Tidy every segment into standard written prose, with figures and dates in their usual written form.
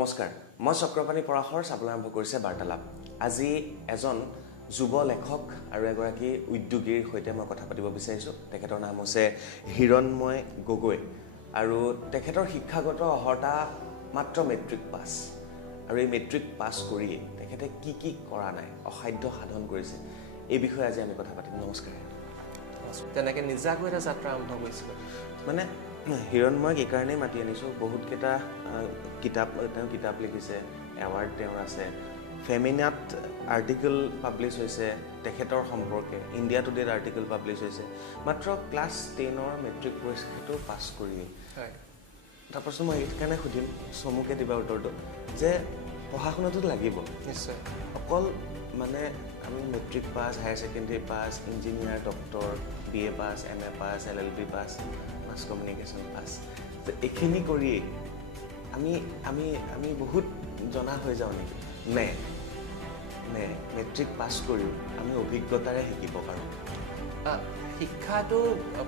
নমস্কাৰ মই চক্ৰপাণী পৰাশৰ চাবলৈ আৰম্ভ কৰিছে বাৰ্তালাপ আজি এজন যুৱ লেখক আৰু এগৰাকী উদ্যোগীৰ সৈতে মই কথা পাতিব বিচাৰিছো তেখেতৰ নাম হৈছে হিৰণময় গগৈ আৰু তেখেতৰ শিক্ষাগত অৰ্হতা মাত্ৰ মেট্ৰিক পাছ আৰু এই মেট্ৰিক পাছ কৰি তেখেতে কি কৰা নাই অসাধ্য সাধন কৰিছে এই বিষয়ে আজি আমি কথা পাতিম নমস্কাৰ তেনেকৈ নিজাকৈ এটা যাত্ৰা আৰম্ভ কৰিছিলোঁ মানে হিৰণময়ক এই কাৰণেই মাতি আনিছোঁ বহুতকেইটা কিতাপ লিখিছে এৱাৰ্ড তেওঁৰ আছে ফেমিনাত আৰ্টিকল পাব্লিছ হৈছে তেখেতৰ সম্পৰ্কে ইণ্ডিয়া টুডেত আৰ্টিকল পাব্লিছ হৈছে মাত্ৰ ক্লাছ 10ৰ মেট্ৰিক পৰীক্ষাটো পাছ কৰিয়ে হয় তাৰপাছত মই সেইকাৰণে সুধিম চমুকে দিবা উত্তৰটো যে পঢ়া শুনাটো লাগিব নিশ্চয় অকল মানে আমি matric pass higher secondary pass engineer doctor BA পাছ MA পাছ LLB পাছ মাছ কমিউনিকেশ্যন পাছ তো এইখিনি কৰিয়েই আমি বহুত জনা হৈ যাওঁ নেকি নে মেট্ৰিক পাছ কৰিও আমি অভিজ্ঞতাৰে শিকিব পাৰোঁ শিক্ষাটো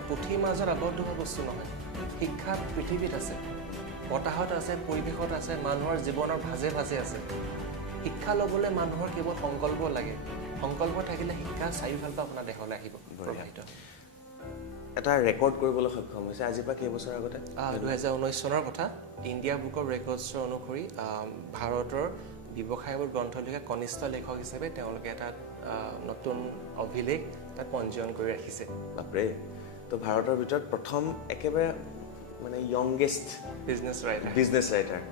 পুথিৰ মাজত আবদ্ধ হোৱা বস্তু নহয় শিক্ষা পৃথিৱীত আছে বতাহত আছে পৰিৱেশত আছে মানুহৰ জীৱনৰ ভাজে ভাজে আছে শিক্ষা ল'বলৈ মানুহৰ কেৱল সংকল্প লাগে সংকল্প থাকিলে শিক্ষা চাৰিওফালৰ পৰা আপোনাৰ দেশলৈ আহিব প্ৰভাৱিত এটা ৰেকৰ্ড কৰিবলৈ সক্ষম হৈছে আজিৰ পৰা কেইবছৰ আগতে 2019 চনৰ কথা ইণ্ডিয়া বুক অফ ৰেকৰ্ডছৰ অনুসৰি ভাৰতৰ ব্যৱসায়বোৰ গ্ৰন্থ লিখা কনিষ্ঠ লেখক হিচাপে তেওঁলোকে এটা নতুন অভিলেখ তাত পঞ্জীয়ন কৰি ৰাখিছে বাপৰে তো ভাৰতৰ ভিতৰত প্ৰথম একেবাৰে মানে য়ংগেষ্ট বিজনেছ ৰাইটাৰ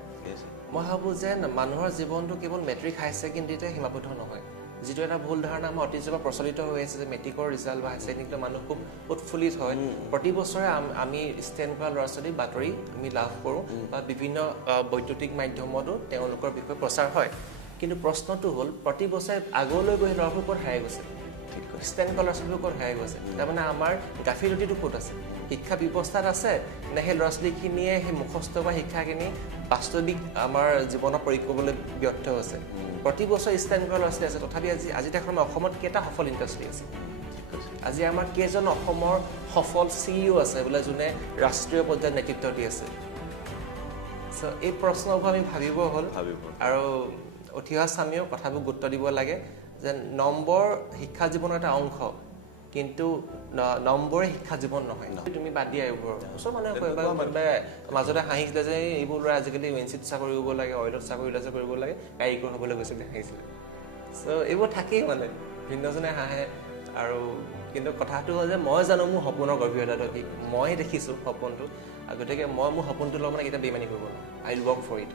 মই ভাবোঁ যে মানুহৰ জীৱনটো কেৱল মেট্ৰিক হায়াৰ ছেকেণ্ডেৰীতে সীমাবদ্ধ নহয় যিটো এটা ভুল ধাৰণা আমাৰ অতীজৰ পৰা প্ৰচলিত হৈ আছে যে মেট্ৰিকৰ ৰিজাল্ট বা হায়াৰ ছেকেণ্ডেৰীত মানুহ খুব উৎফুল্লিত হয় প্ৰতি বছৰে আমি ষ্টেণ্ড কৰা ল'ৰা ছোৱালীৰ বাতৰি আমি লাভ কৰোঁ বা বিভিন্ন বৈদ্যুতিক মাধ্যমতো তেওঁলোকৰ বিষয়ে প্ৰচাৰ হয় কিন্তু প্ৰশ্নটো হ'ল প্ৰতি বছৰে আগলৈ গৈ ল'ৰাবোৰ ক'ত হেৰাই গৈছে ষ্টেণ্ড কৰা ল'ৰা ছোৱালীবোৰ ক'ত হেৰাই গৈছে তাৰমানে আমাৰ গাফিলতিটো ক'ত আছে শিক্ষা ব্যৱস্থাত আছে নে সেই ল'ৰা ছোৱালীখিনিয়ে সেই মুখস্থ বা শিক্ষাখিনি বাস্তৱিক আমাৰ জীৱনত প্ৰয়োগ কৰিবলৈ ব্যৰ্থ হৈছে প্ৰতি বছৰ ষ্টেণ্ড কৰা ল'ৰা ছোৱালী আছে তথাপি আজি দেখোন অসমত কেইটা সফল ইণ্ডাষ্ট্ৰী আছে আজি আমাৰ কেইজন অসমৰ সফল CEO আছে বোলে যোনে ৰাষ্ট্ৰীয় পৰ্যায়ত নেতৃত্ব দি আছে চ' এই প্ৰশ্নবোৰ আমি ভাবিব হ'ল আৰু উঠি অহা স্বামীয়েও কথাবোৰ গুৰুত্ব দিব লাগে যে নম্বৰ শিক্ষা জীৱনৰ এটা অংশ কিন্তু নম্বৰে শিক্ষা জীৱন নহয় তুমি বাদ দিয়া এইবোৰ ওচৰ মানুহে মাজতে হাঁহিছিলে যে এইবোৰ ল'ৰা আজিকালি UNCত চাকৰি কৰিব লাগে অইলত চাকৰি কৰিব লাগে কাৰিকৰ হ'বলৈ গৈছে বুলি হাঁহিছিলে চ' এইবোৰ থাকেই মানে ভিন্নজনে হাঁহে আৰু কিন্তু কথাটো হ'ল যে মই জানো মোৰ সপোনৰ গভীৰতাটো কি মই দেখিছোঁ সপোনটো গতিকে মই মোৰ সপোনটো লগত মানে কেতিয়া বেইমানি কৰিব নোৱাৰোঁ আই উইল ৱৰ্ক ফৰ ইট